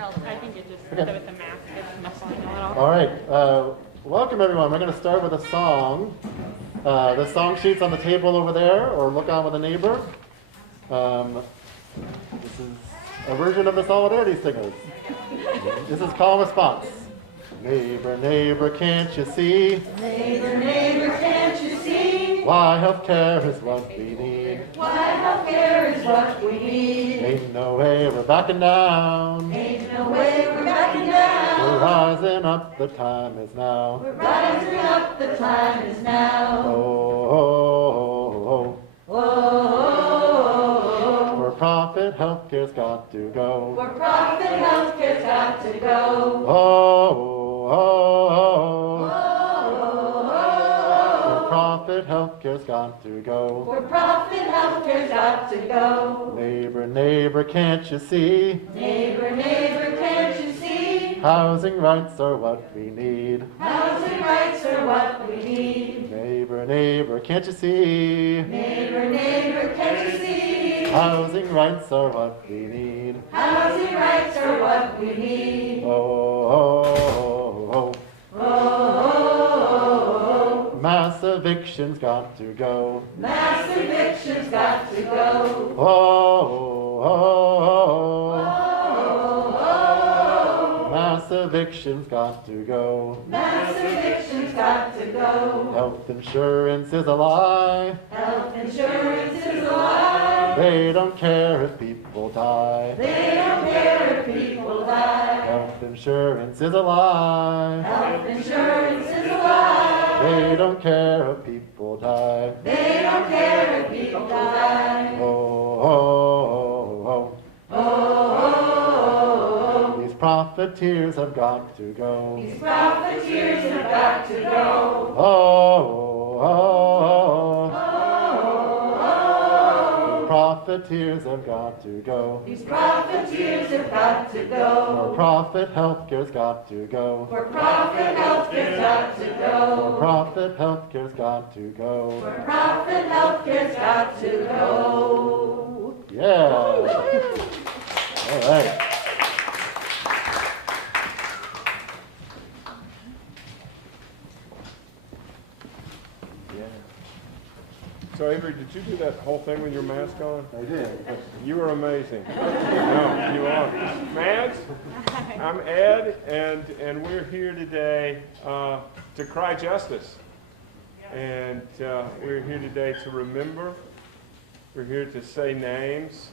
I think it just, with the mask, it's muffling a little. All right. Welcome, everyone. We're going to start with a song. The song sheet's on the table over there, or look on with a neighbor. This is a version of the Solidarity Singers. This is Call and Response. Neighbor, neighbor, can't you see? Neighbor, neighbor, can't you see? Why healthcare is what we need. Why healthcare is what we need. Ain't no way we're backing down. Ain't no way we're backing down. We're rising up, the time is now. We're rising up, the time is now. Oh, oh, oh, Oh, For profit, healthcare's got to go. for profit, healthcare's got to go. Oh, Oh, For profit, healthcare's got to go. for profit, healthcare's got to go. Neighbor, neighbor, can't you see? Neighbor, neighbor, can't you see? Housing rights are what we need. Housing rights are what we need. Neighbor, neighbor, can't you see? Neighbor, neighbor, can't you see? Housing rights are what we need. Housing rights are what we need. Oh, Oh, Mass evictions got to go. mass evictions got to go. Oh, Oh, Mass evictions got to go. mass evictions got to go. Health insurance is a lie. Health insurance is a lie. They don't care if people die. They don't care if people die. Health insurance is a lie. Health insurance is a lie. They don't care if people die. They don't care if people die. Oh, Oh, These profiteers have got to go. these profiteers have got to go. Oh, Oh, Profiteers have got to go. these profiteers have got to For go. profit, healthcare's got to go. For profit, healthcare's got to For go. profit, healthcare's got to go. For profit, healthcare's got to go. Yeah. All right. So Avery, did you do that whole thing with your mask on? I did. You were amazing. No, you are. Mads, I'm Ed, and we're here today to cry justice. And we're here today to remember. We're here to say names.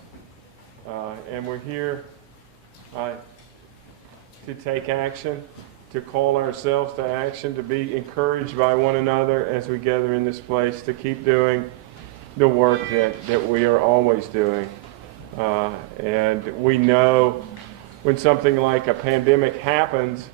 And we're here to take action, to call ourselves to action, to be encouraged by one another as we gather in this place, to keep doing the work that we are always doing. And we know when something like a pandemic happens,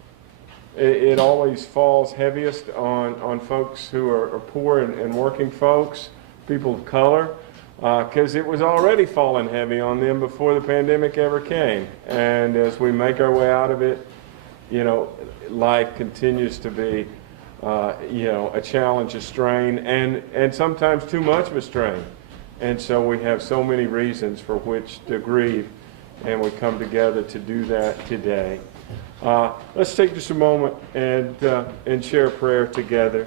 it always falls heaviest on folks who are poor and working folks, people of color, because it was already falling heavy on them before the pandemic ever came. And as we make our way out of it, you know, life continues to be, you know, a challenge, a strain, and sometimes too much of a strain. And so we have so many reasons for which to grieve, and we come together to do that today. Let's take just a moment and share a prayer together.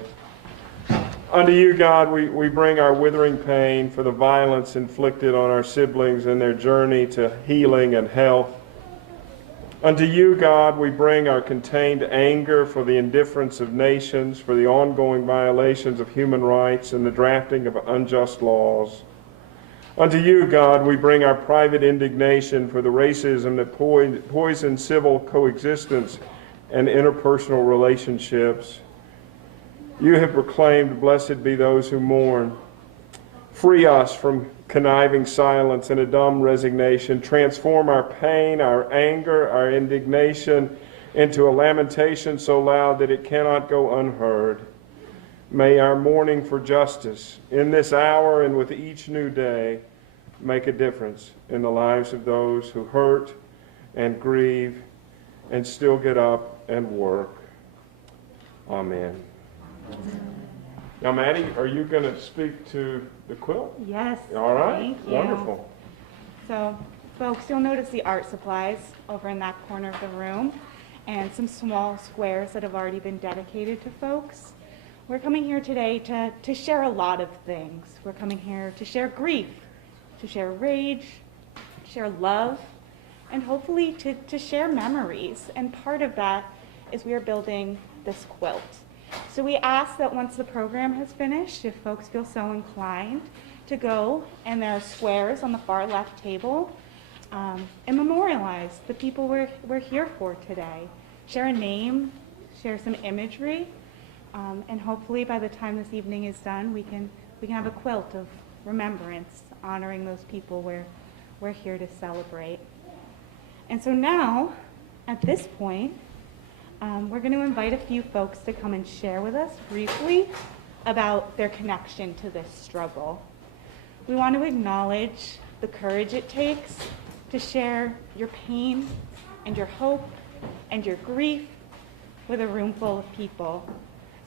Unto you, God, we bring our withering pain for the violence inflicted on our siblings in their journey to healing and health. Unto you, God, we bring our contained anger for the indifference of nations, for the ongoing violations of human rights and the drafting of unjust laws. Unto you, God, we bring our private indignation for the racism that poisons civil coexistence and interpersonal relationships. You have proclaimed, blessed be those who mourn. Free us from conniving silence and a dumb resignation. Transform our pain, our anger, our indignation into a lamentation so loud that it cannot go unheard. May our mourning for justice in this hour and with each new day make a difference in the lives of those who hurt and grieve and still get up and work. Amen. Now, Maddie, are you going to speak to the quilt? Yes. All right. Thank you. Wonderful. So folks, you'll notice the art supplies over in that corner of the room and some small squares that have already been dedicated to folks. We're coming here today to share a lot of things. We're coming here to share grief, to share rage, share love, and hopefully to share memories. And part of that is we are building this quilt. So we ask that once the program has finished, if folks feel so inclined, to go, and there are squares on the far left table, and memorialize the people we're here for today. Share a name, share some imagery, and hopefully by the time this evening is done, we can have a quilt of remembrance honoring those people we're here to celebrate. And so now, at this point, we're going to invite a few folks to come and share with us briefly about their connection to this struggle. We want to acknowledge the courage it takes to share your pain and your hope and your grief with a room full of people.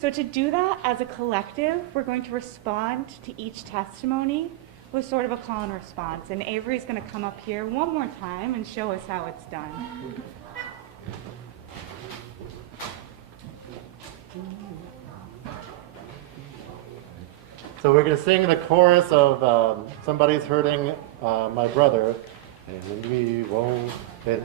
So to do that as a collective, we're going to respond to each testimony with sort of a call and response. And Avery's going to come up here one more time and show us how it's done. So we're going to sing the chorus of Somebody's Hurting My Brother, and we won't fit.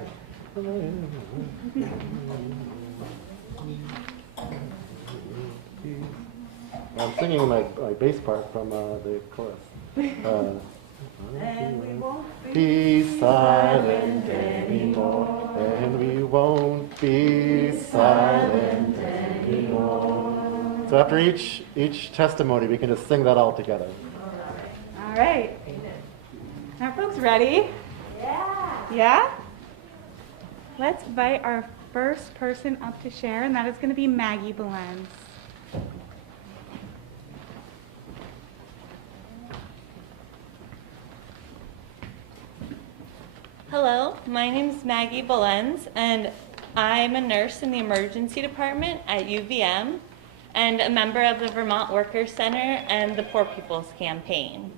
I'm singing my bass part from the chorus. And we won't Be silent anymore, and we won't be silent anymore. So after each testimony, we can just sing that all together. All right. Are folks ready? Yeah. Yeah? Let's invite our first person up to share, and that is going to be Maggie Balenz. Hello, my name is Maggie Balenz, and I'm a nurse in the emergency department at UVM and a member of the Vermont Workers Center and the Poor People's Campaign.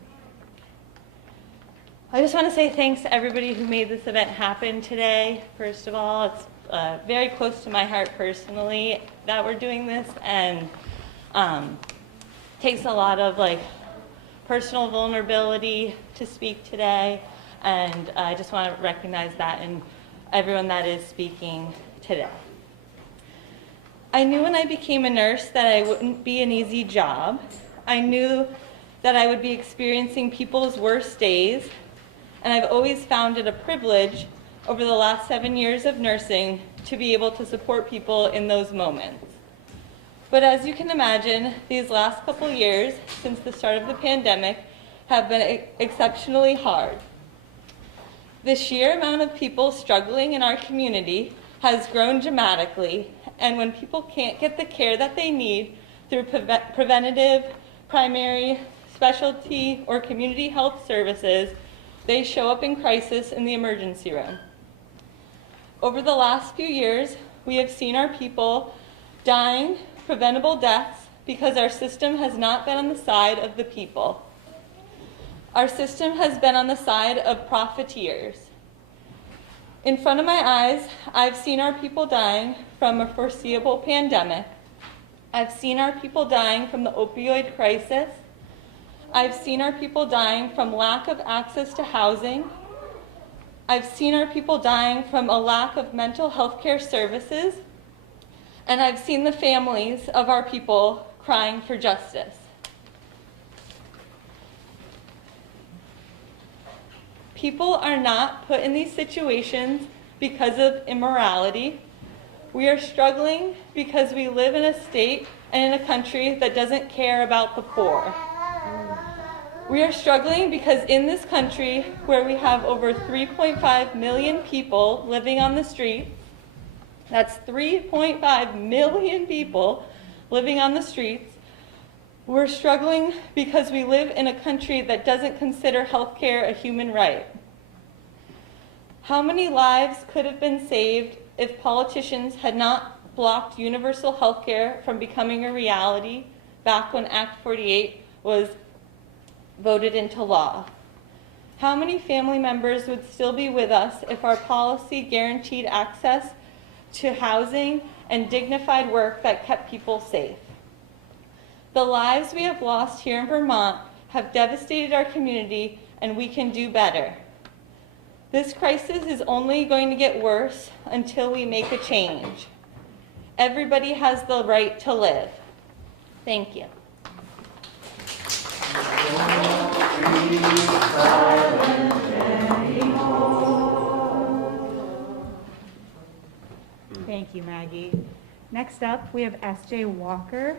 I just want to say thanks to everybody who made this event happen today. First of all, it's very close to my heart personally that we're doing this, and takes a lot of personal vulnerability to speak today. And I just want to recognize that in everyone that is speaking today. I knew when I became a nurse that it wouldn't be an easy job. I knew that I would be experiencing people's worst days, and I've always found it a privilege over the last 7 years of nursing to be able to support people in those moments. But as you can imagine, these last couple years since the start of the pandemic have been exceptionally hard. The sheer amount of people struggling in our community has grown dramatically, and when people can't get the care that they need through preventative, primary, specialty, or community health services, they show up in crisis in the emergency room. Over the last few years, we have seen our people dying preventable deaths because our system has not been on the side of the people. Our system has been on the side of profiteers. In front of my eyes, I've seen our people dying from a foreseeable pandemic. I've seen our people dying from the opioid crisis. I've seen our people dying from lack of access to housing. I've seen our people dying from a lack of mental health care services. And I've seen the families of our people crying for justice. People are not put in these situations because of immorality. We are struggling because we live in a state and in a country that doesn't care about the poor. We are struggling because in this country, where we have over 3.5 million people living on the streets, that's 3.5 million people living on the streets, we're struggling because we live in a country that doesn't consider healthcare a human right. How many lives could have been saved if politicians had not blocked universal healthcare from becoming a reality back when Act 48 was voted into law? How many family members would still be with us if our policy guaranteed access to housing and dignified work that kept people safe? The lives we have lost here in Vermont have devastated our community, and we can do better. This crisis is only going to get worse until we make a change. Everybody has the right to live. Thank you. Thank you, Maggie. Next up, we have S.J. Walker.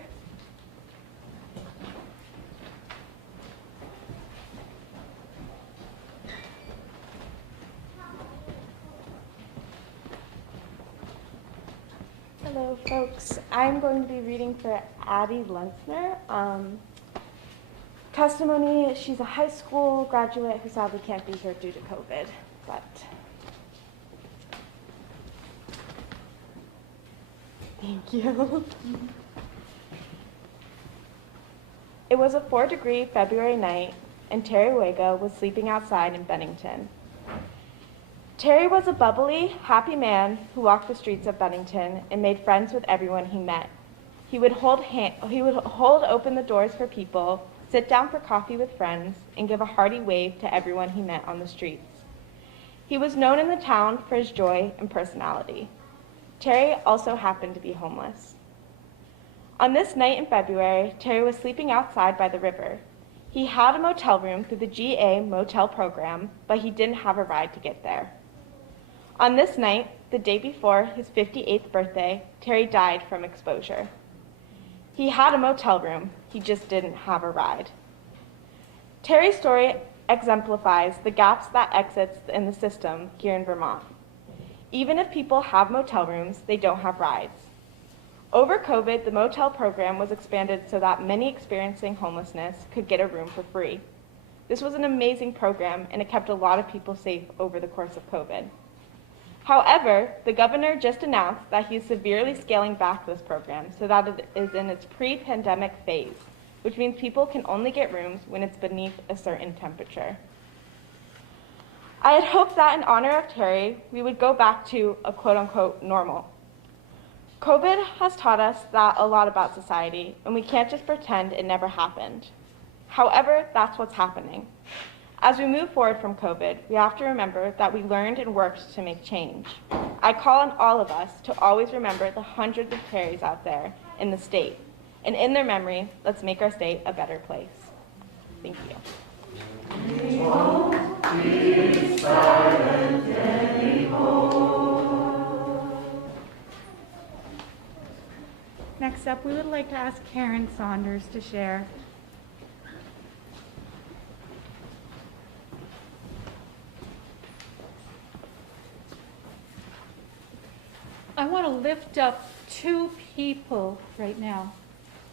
Hello, folks. I'm going to be reading for Addie Lenzner. Testimony, she's a high school graduate who sadly can't be here due to COVID, but thank you. It was a 4-degree February night, and Terry Wega was sleeping outside in Bennington. Terry was a bubbly, happy man who walked the streets of Bennington and made friends with everyone he met. He would hold open the doors for people, sit down for coffee with friends, and give a hearty wave to everyone he met on the streets. He was known in the town for his joy and personality. Terry also happened to be homeless. On this night in February, Terry was sleeping outside by the river. He had a motel room through the GA motel program, but he didn't have a ride to get there. On this night, the day before his 58th birthday, Terry died from exposure. He had a motel room, he just didn't have a ride. Terry's story exemplifies the gaps that exist in the system here in Vermont. Even if people have motel rooms, they don't have rides. Over COVID, the motel program was expanded so that many experiencing homelessness could get a room for free. This was an amazing program, and it kept a lot of people safe over the course of COVID. However, the governor just announced that he is severely scaling back this program so that it is in its pre-pandemic phase, which means people can only get rooms when it's beneath a certain temperature. I had hoped that in honor of Terry, we would go back to a quote-unquote normal. COVID has taught us that a lot about society, and we can't just pretend it never happened. However, that's what's happening. As we move forward from COVID, we have to remember that we learned and worked to make change. I call on all of us to always remember the hundreds of Terrys out there in the state. And in their memory, let's make our state a better place. Thank you. We won't be silent anymore. Next up, we would like to ask Karen Saunders to share. I want to lift up 2 people right now.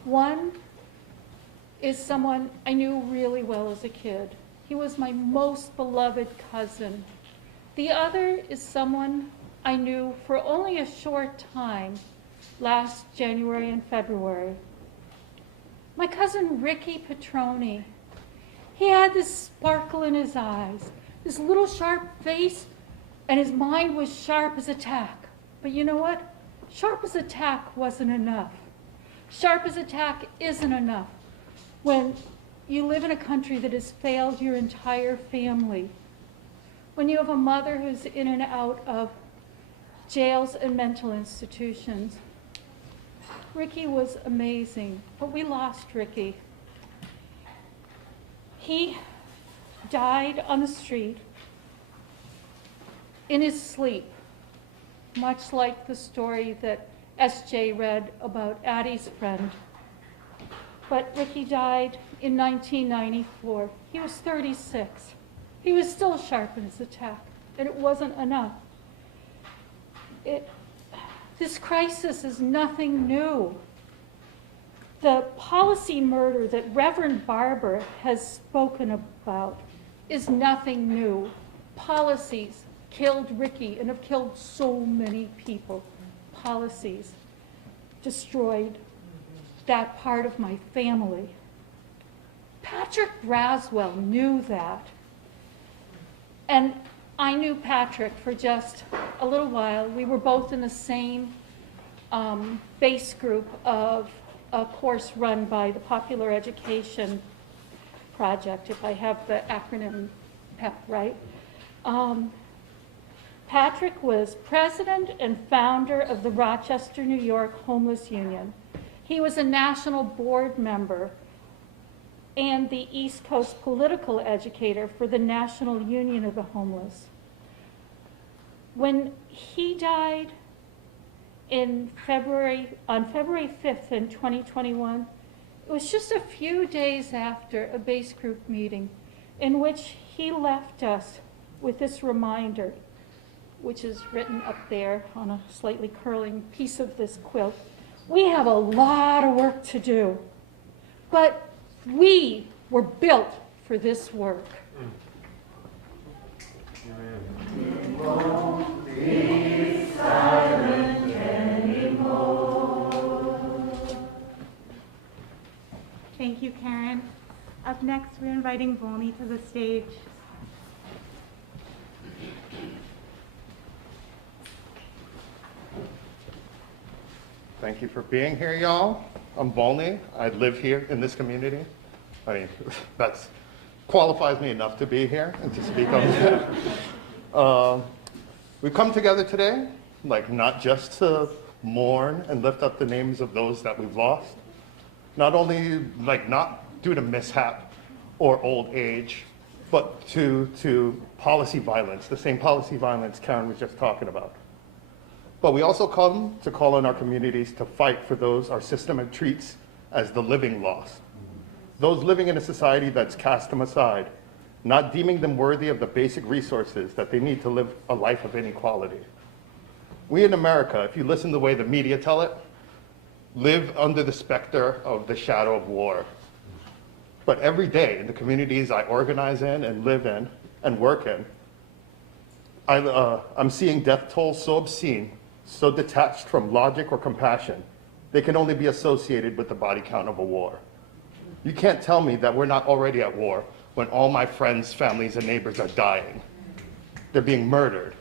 One is someone I knew really well as a kid. He was my most beloved cousin. The other is someone I knew for only a short time last January and February. My cousin Ricky Petroni. He had this sparkle in his eyes, this little sharp face, and his mind was sharp as a tack. But you know what? Sharp as a tack wasn't enough. Sharp as a tack isn't enough when you live in a country that has failed your entire family. When you have a mother who's in and out of jails and mental institutions. Ricky was amazing, but we lost Ricky. He died on the street in his sleep, much like the story that S.J. read about Addie's friend. But Ricky died in 1994. He was 36. He was still sharp in his attack, and it wasn't enough. This crisis is nothing new. The policy murder that Reverend Barber has spoken about is nothing new. Policies killed Ricky and have killed so many people. Policies destroyed that part of my family. Patrick Braswell knew that. And I knew Patrick for just a little while. We were both in the same base group of a course run by the Popular Education Project, if I have the acronym PEP right. Patrick was president and founder of the Rochester, New York Homeless Union. He was a national board member and the East Coast political educator for the National Union of the Homeless. When he died on February 5th in 2021, it was just a few days after a base group meeting in which he left us with this reminder, which is written up there on a slightly curling piece of this quilt. We have a lot of work to do, but we were built for this work. It won't be silent anymore. Thank you, Karen. Up next, we're inviting Volney to the stage. Thank you for being here, y'all. I'm Volney. I live here in this community. I mean, that qualifies me enough to be here and to speak on that. We've come together today, like not just to mourn and lift up the names of those that we've lost, not only like not due to mishap or old age, but to policy violence, the same policy violence Karen was just talking about. But we also come to call on our communities to fight for those our system treats as the living lost. Those living in a society that's cast them aside, not deeming them worthy of the basic resources that they need to live a life of inequality. We in America, if you listen to the way the media tell it, live under the specter of the shadow of war. But every day in the communities I organize in and live in and work in, I'm seeing death tolls so obscene, so detached from logic or compassion, they can only be associated with the body count of a war. You can't tell me that we're not already at war when all my friends, families, and neighbors are dying. They're being murdered.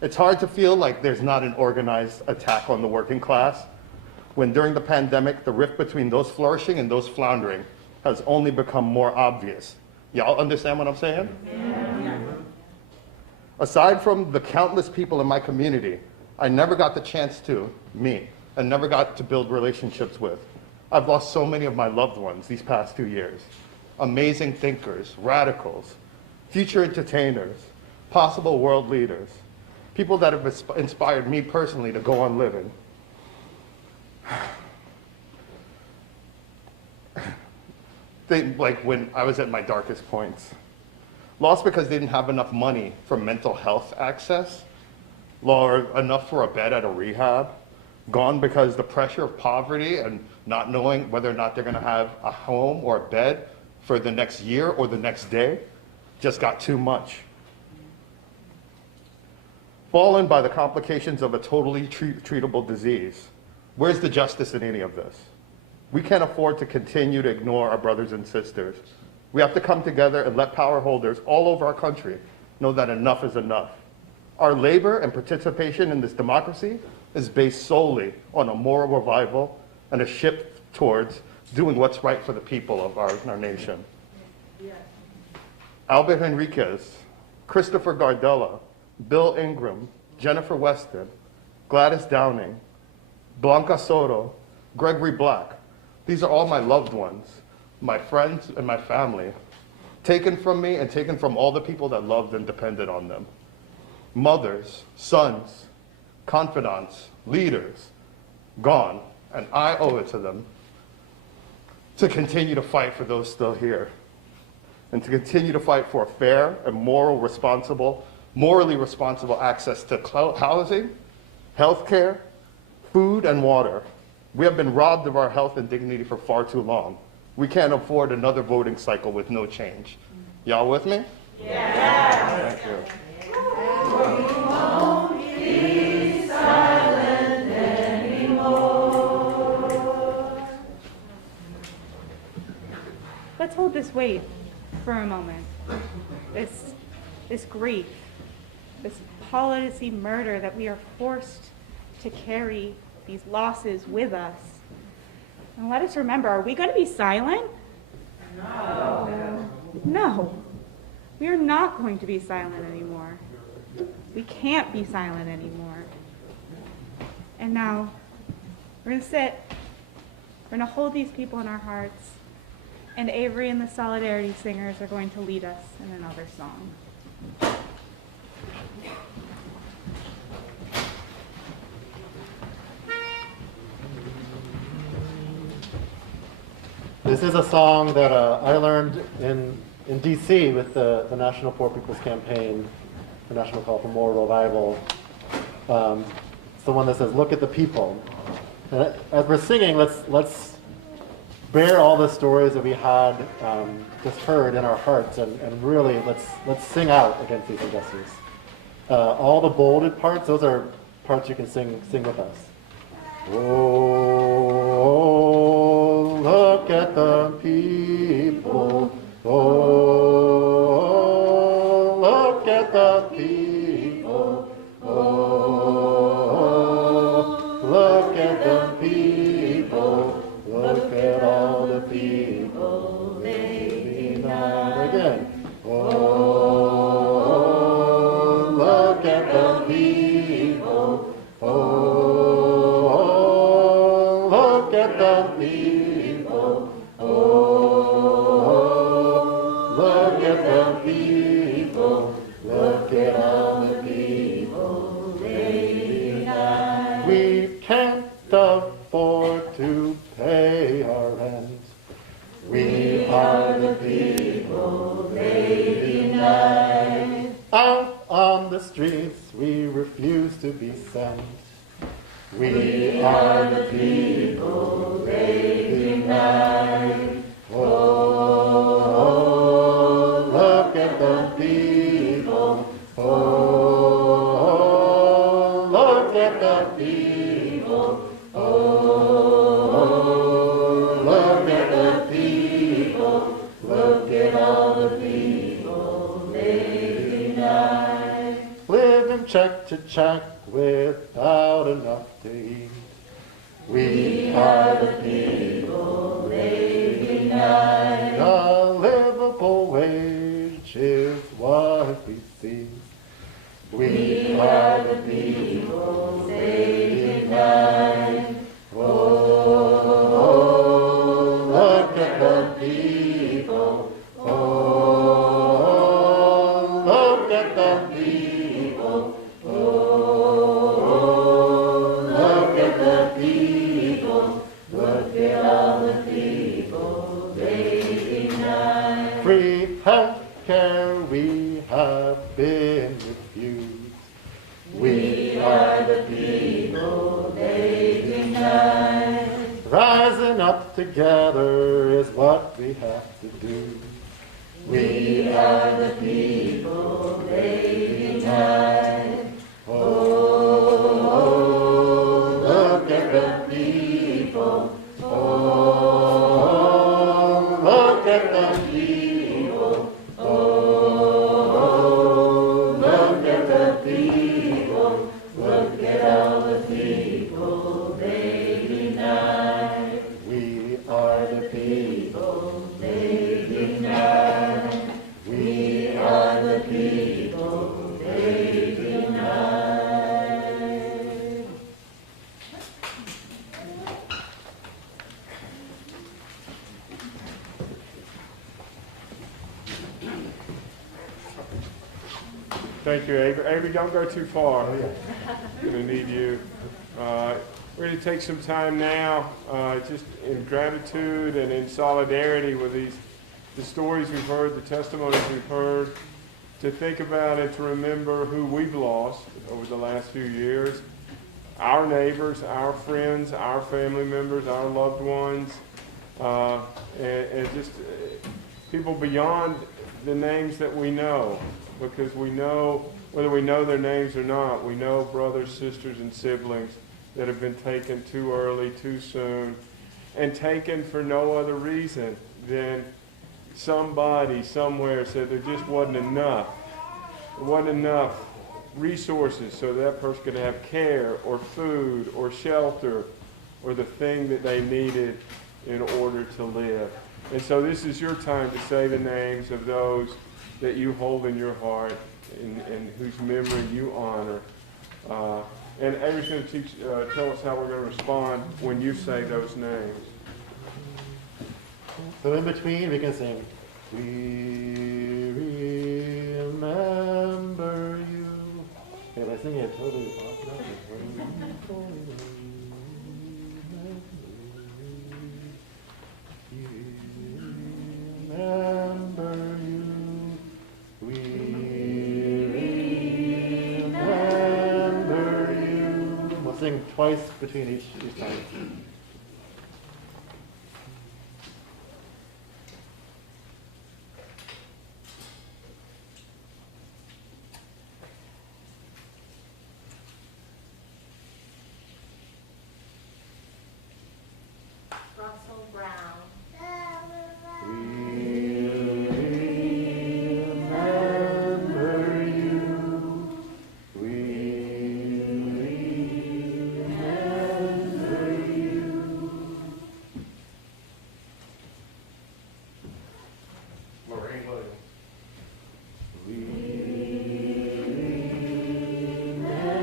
It's hard to feel like there's not an organized attack on the working class when during the pandemic, the rift between those flourishing and those floundering has only become more obvious. Y'all understand what I'm saying? Yeah. Aside from the countless people in my community, I never got the chance to meet and never got to build relationships with. I've lost so many of my loved ones these past 2 years. Amazing thinkers, radicals, future entertainers, possible world leaders, people that have inspired me personally to go on living. Like when I was at my darkest points. Lost because they didn't have enough money for mental health access, or enough for a bed at a rehab. Gone because the pressure of poverty and not knowing whether or not they're gonna have a home or a bed for the next year or the next day just got too much. Fallen by the complications of a totally treatable disease. Where's the justice in any of this? We can't afford to continue to ignore our brothers and sisters. We have to come together and let power holders all over our country know that enough is enough. Our labor and participation in this democracy is based solely on a moral revival and a shift towards doing what's right for the people of our nation. Yes. Albert Henriquez, Christopher Gardella, Bill Ingram, Jennifer Weston, Gladys Downing, Blanca Soto, Gregory Black. These are all my loved ones, my friends and my family, taken from me and taken from all the people that loved and depended on them. Mothers, sons, confidants, leaders, gone, and I owe it to them to continue to fight for those still here, and to continue to fight for a fair and morally responsible access to housing, healthcare, food, and water. We have been robbed of our health and dignity for far too long. We can't afford another voting cycle with no change. Y'all with me? Yes. Thank you. Let's hold this weight for a moment. This this grief, this policy murder that we are forced to carry these losses with us. And let us remember, are we going to be silent? No. No. We are not going to be silent anymore. We can't be silent anymore. And now, we're going to sit. We're going to hold these people in our hearts. And Avery and the Solidarity Singers are going to lead us in another song. This is a song that I learned in D.C. with the National Poor People's Campaign, the National Call for More Revival. It's the one that says, "Look at the people." And as we're singing, let's bear all the stories that we had just heard in our hearts, and really let's sing out against these injustices. All the bolded parts, those are parts you can sing with us. Oh, look at the people. Oh, look at the people. Oh, look at the people. Look at all the people. Maybe not again. Oh, look at the people. Oh, look at the people. Oh, look at the people. Look at all the people. Maybe not. We can't afford to pay our rent. We are the people they deny. Out on the streets we refuse to be sent. We are the people they deny. Oh, look at the people. Oh, look at the people. Oh, look at the people. Look at all the people they deny. Living check to check without enough to eat. We are the people they deny. A livable wage is what we see. We are the people they deny. Oh, look at the people. Oh, look at the people. Oh, look at the people. Look at all the people they deny. Free health care we have been refused. We are the people they deny. Rising up together is what we have to do. We are the people they deny. Oh, look at the people. Oh, look at the people. Oh, look at the people. Look at all the people they deny. We are the people they deny. We are the people they deny. Thank you, Avery. Avery, don't go too far. I'm going to need you. We're going to take some time now, just in gratitude and in solidarity with the stories we've heard, the testimonies we've heard, to think about and to remember who we've lost over the last few years. Our neighbors, our friends, our family members, our loved ones, and just people beyond the names that we know. Because we know, whether we know their names or not, we know brothers, sisters, and siblings that have been taken too early, too soon, and taken for no other reason than somebody somewhere said there just wasn't enough there wasn't enough resources so that person could have care or food or shelter or the thing that they needed in order to live. And so this is your time to say the names of those that you hold in your heart and whose memory you honor. And Avery's going to tell us how we're going to respond when you say those names. So in between, we can sing, "We remember you." Okay, by singing it totally off. Remember you. We remember you. We'll sing twice between each time. Russell Brown. We remember you. We remember you. Lorraine Williams. We remember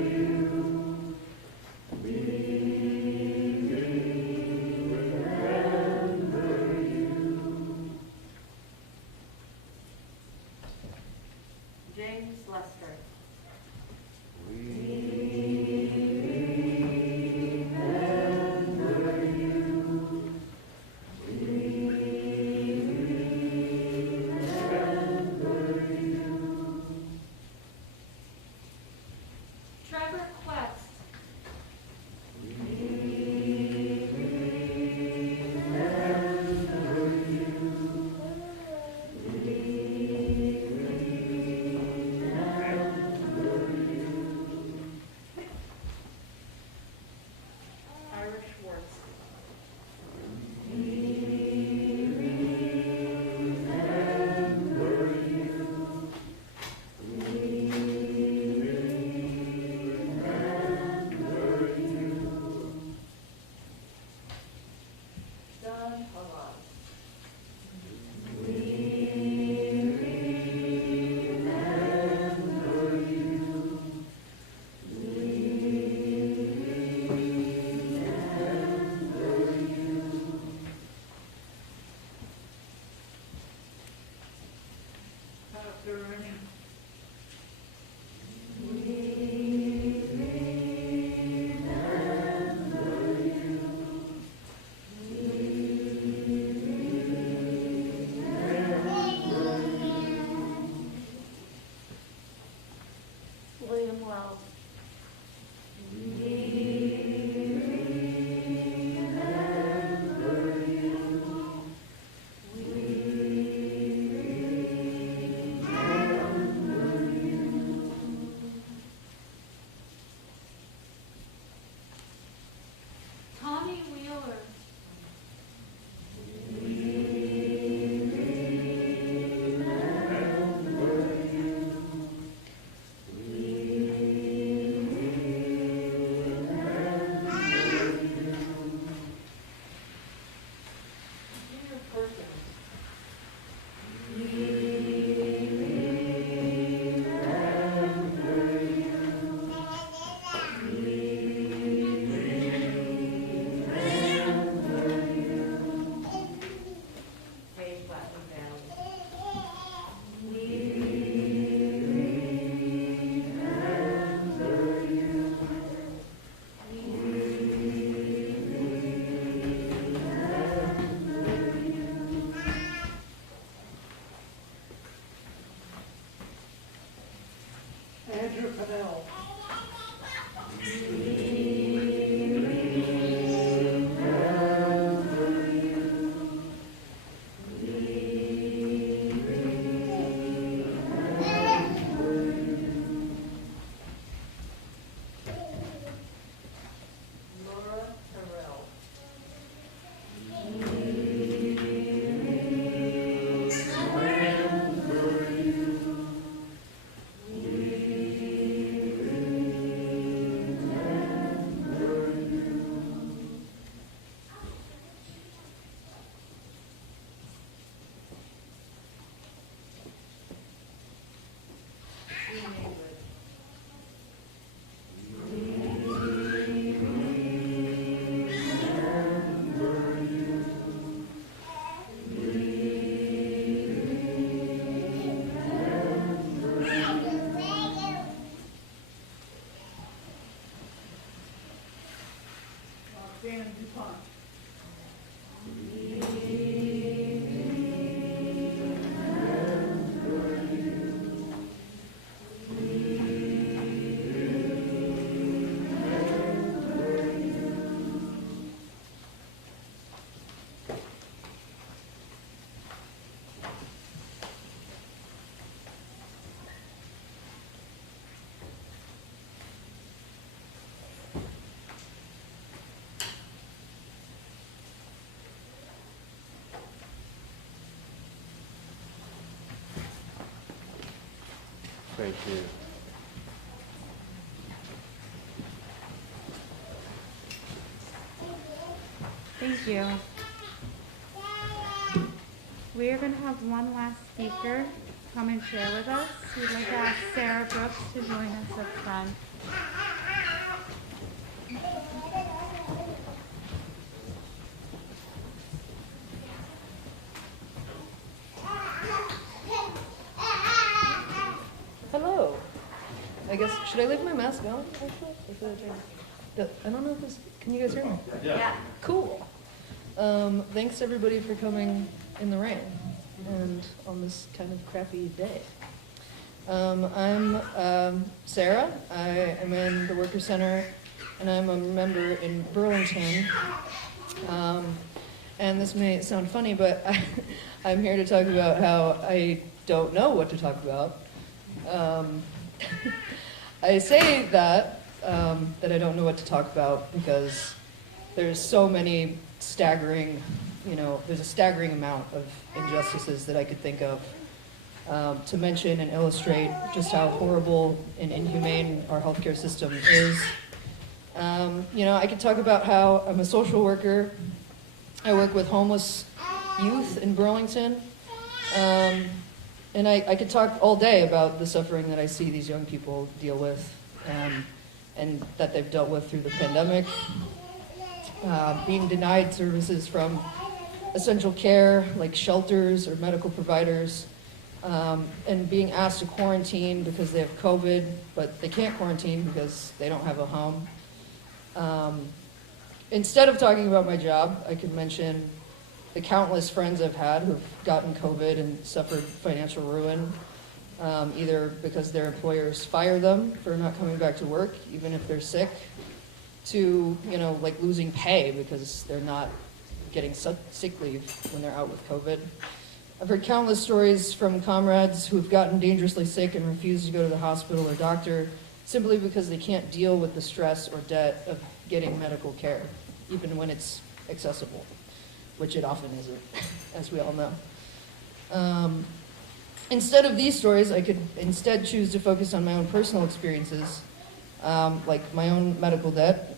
you. We James Lester. We remember you. We remember you. Trevor Quest. We remember you. We Irish Schwartz. Don Holland. Dr. Ernie. William Wells. Connie Wheeler. Peter Perkins. Faith Button Valley. Andrew Fennell. Laura Terrell. Dan DuPont. Thank you. Thank you. We are going to have one last speaker come and share with us. We'd like to ask Sarah Brooks to join us up front. Hello. I guess, should I leave my mask on, actually? I don't know if this, can you guys hear me? Yeah. Cool. Thanks everybody for coming in the rain and on this kind of crappy day. I'm Sarah. I am in the Worker Center and I'm a member in Burlington. And this may sound funny, but I'm here to talk about how I don't know what to talk about. I say that I don't know what to talk about because there's so many staggering, there's a staggering amount of injustices that I could think of to mention and illustrate just how horrible and inhumane our healthcare system is. I could talk about how I'm a social worker. I work with homeless youth in Burlington. And I could talk all day about the suffering that I see these young people deal with and that they've dealt with through the pandemic. Being denied services from essential care like shelters or medical providers, and being asked to quarantine because they have COVID, but they can't quarantine because they don't have a home. Instead of talking about my job, I could mention the countless friends I've had who've gotten COVID and suffered financial ruin, either because their employers fire them for not coming back to work, even if they're sick, to, like losing pay because they're not getting sick leave when they're out with COVID. I've heard countless stories from comrades who've gotten dangerously sick and refused to go to the hospital or doctor simply because they can't deal with the stress or debt of getting medical care, even when it's accessible, which it often isn't, as we all know. Instead of these stories, I could instead choose to focus on my own personal experiences, like my own medical debt,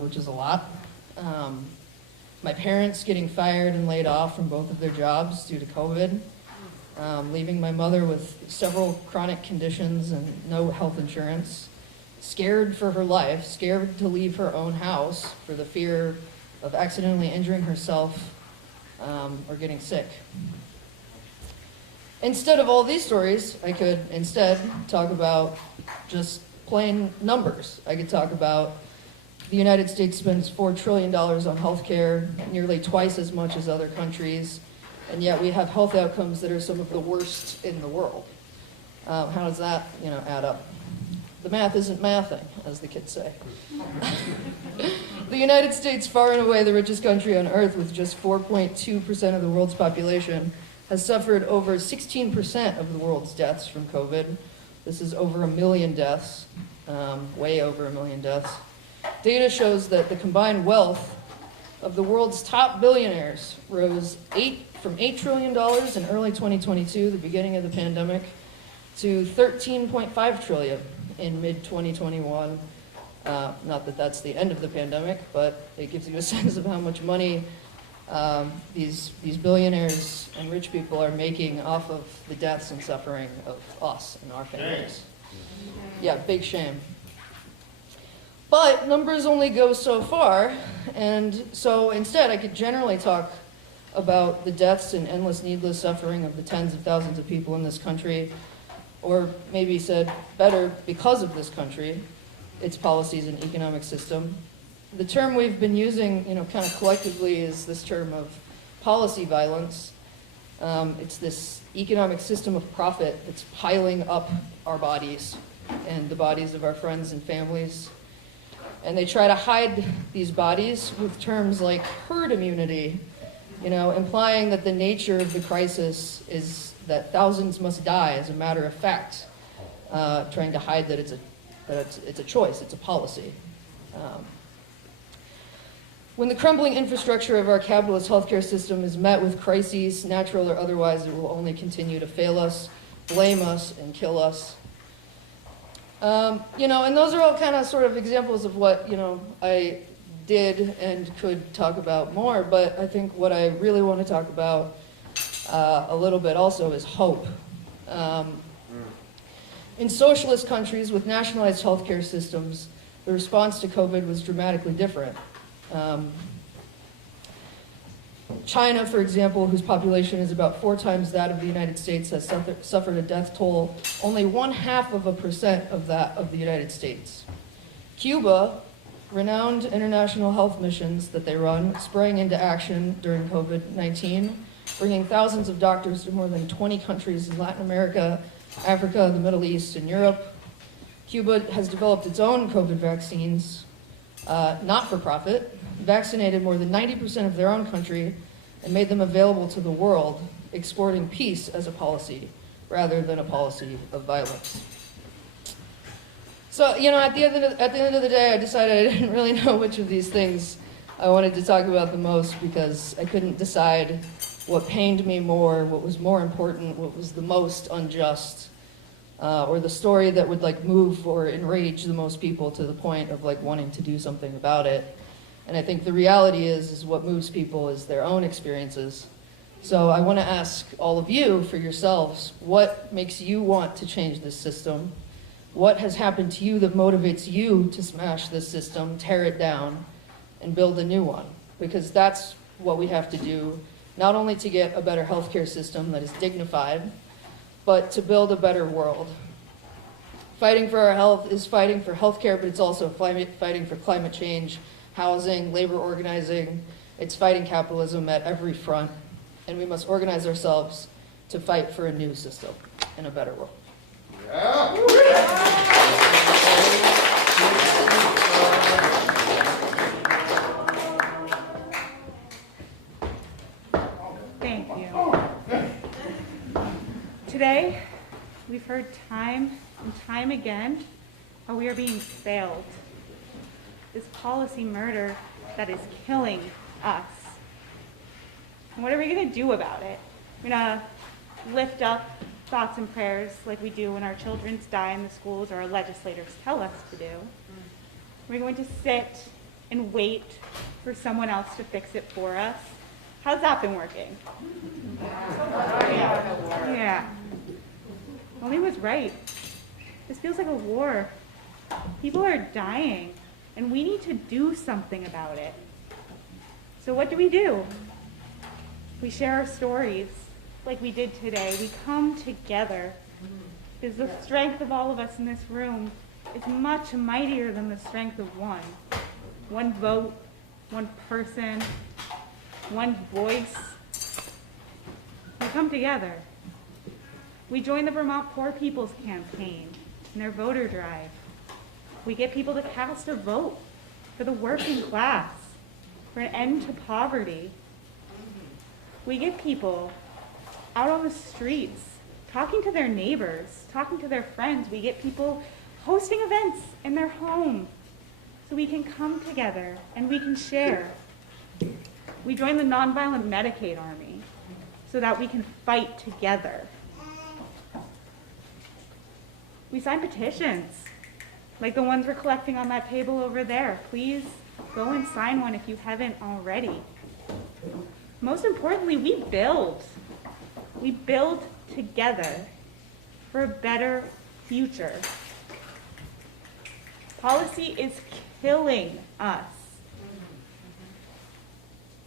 which is a lot, my parents getting fired and laid off from both of their jobs due to COVID, leaving my mother with several chronic conditions and no health insurance, scared for her life, scared to leave her own house for the fear of accidentally injuring herself or getting sick. Instead of all these stories, I could instead talk about just plain numbers. I could talk about the United States spends $4 trillion on healthcare, nearly twice as much as other countries, and yet we have health outcomes that are some of the worst in the world. How does that, add up? The math isn't mathing, as the kids say. The United States, far and away the richest country on earth with just 4.2% of the world's population, has suffered over 16% of the world's deaths from COVID. This is over 1 million deaths, way over 1 million deaths. Data shows that the combined wealth of the world's top billionaires rose from $8 trillion in early 2022, the beginning of the pandemic, to $13.5 trillion in mid-2021. Not that that's the end of the pandemic, but it gives you a sense of how much money these billionaires and rich people are making off of the deaths and suffering of us and our families. Yeah, big shame. But numbers only go so far, and so instead I could generally talk about the deaths and endless needless suffering of the tens of thousands of people in this country, or maybe said better, because of this country, its policies and economic system. the term we've been using, kind of collectively is this term of policy violence. It's this economic system of profit that's piling up our bodies and the bodies of our friends and families. And they try to hide these bodies with terms like herd immunity, implying that the nature of the crisis is that thousands must die as a matter of fact, trying to hide that it's a choice, it's a policy. When the crumbling infrastructure of our capitalist healthcare system is met with crises, natural or otherwise, it will only continue to fail us, blame us, and kill us. And those are all kind of sort of examples of what, I did and could talk about more, but I think what I really want to talk about a little bit also is hope. In socialist countries with nationalized healthcare systems, the response to COVID was dramatically different. China, for example, whose population is about 4 times that of the United States, has suffered a death toll only 0.5% of that of the United States. Cuba, renowned international health missions that they run, sprang into action during COVID-19, bringing thousands of doctors to more than 20 countries in Latin America, Africa, the Middle East, and Europe. Cuba has developed its own COVID vaccines, not for profit, vaccinated more than 90% of their own country, and made them available to the world, exporting peace as a policy rather than a policy of violence. So, at the end of the day, I decided I didn't really know which of these things I wanted to talk about the most, because I couldn't decide what pained me more, what was more important, what was the most unjust, or the story that would move or enrage the most people to the point of wanting to do something about it. And I think the reality is what moves people is their own experiences. So I want to ask all of you for yourselves, what makes you want to change this system? What has happened to you that motivates you to smash this system, tear it down, and build a new one? Because that's what we have to do, not only to get a better healthcare system that is dignified, but to build a better world. Fighting for our health is fighting for healthcare, but it's also fighting for climate change, housing, labor organizing. It's fighting capitalism at every front, and we must organize ourselves to fight for a new system and a better world. Thank you. Today, we've heard time and time again how we are being failed. This policy murder that is killing us. And what are we going to do about it? We're going to lift up thoughts and prayers like we do when our children die in the schools or our legislators tell us to do. We're going to sit and wait for someone else to fix it for us. How's that been working? Yeah. Volney was right. This feels like a war. People are dying, and we need to do something about it. So what do? We share our stories like we did today. We come together because the strength of all of us in this room is much mightier than the strength of one. One vote, one person, one voice. We come together. We join the Vermont PoorPeoplesCampaign in their voter drive. We get people to cast a vote for the working class, for an end to poverty. We get people out on the streets, talking to their neighbors, talking to their friends. We get people hosting events in their home so we can come together and we can share. We join the nonviolent Medicaid army so that we can fight together. We sign petitions like the ones we're collecting on that table over there. Please go and sign one if you haven't already. Most importantly, we build. We build together for a better future. Policy is killing us.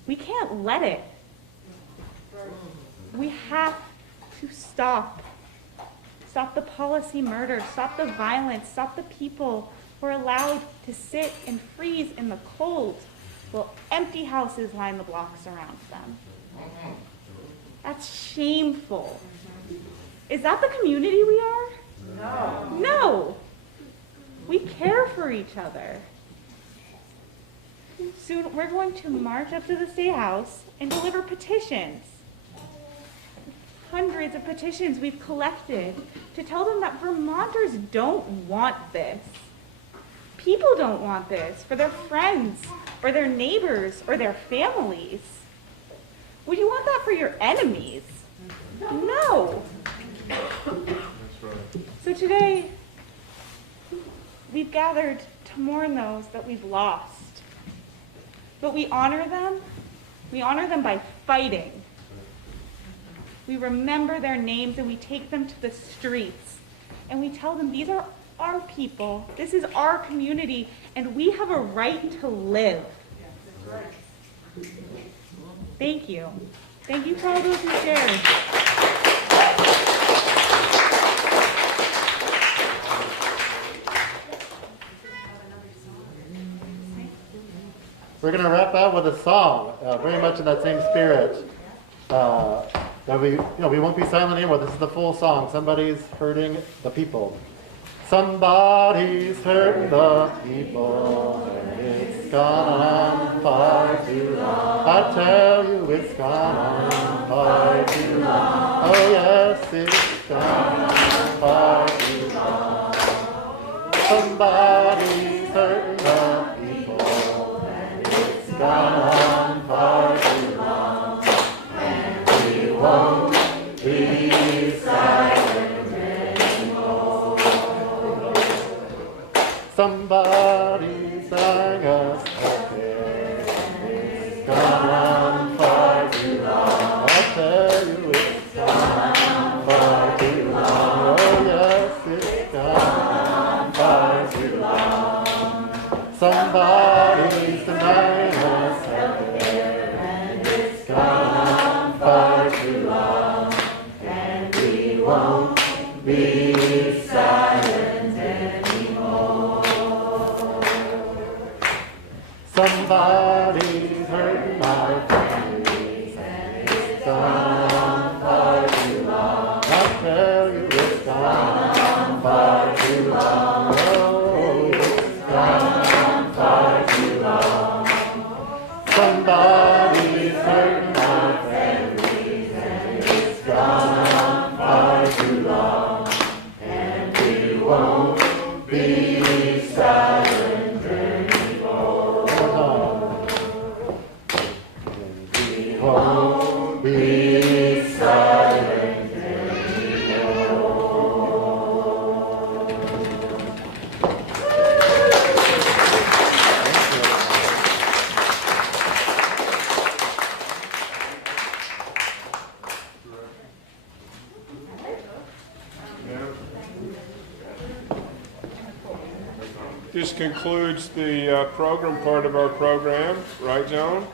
We can't let it. We have to stop. Stop the policy murder, stop the violence, stop the people We're allowed to sit and freeze in the cold while empty houses line the blocks around them. That's shameful. Is that the community we are? No. No. We care for each other. Soon we're going to march up to the Statehouse and deliver petitions. Hundreds of petitions we've collected to tell them that Vermonters don't want this. People don't want this for their friends or their neighbors or their families. Would you want that for your enemies? No. So today, we've gathered to mourn those that we've lost. But we honor them. We honor them by fighting. We remember their names and we take them to the streets. And we tell them, these are our people. This is our community. And we have a right to live. Thank you. Thank you for all those who shared. We're going to wrap out with a song, very much in that same spirit. That we won't be silent anymore. This is the full song. Somebody's hurting the people. Somebody's hurting the people, and it's gone on far too long. I tell you, it's gone on far too long. Oh yes, it's gone on far too long. Somebody's hurting the people, and it's gone on far too long. And we won't be silent anymore. Somebody sang us a prayer, and it's gone on far too long. I tell you, it's gone on far too long. Oh yes, it's gone on far too long. Somebody's denying us a prayer, and it's gone on far too long. And we won't be silent anymore. Somebody's hurting our families, and it's gone on far too long. I tell you, it's gone on far too long. Oh, it's gone on far too long. Somebody's hurting our families, and it's gone on far too long. And we won't be silent anymore. We won't be silent anymore. This concludes the program part of our program, right, Joan?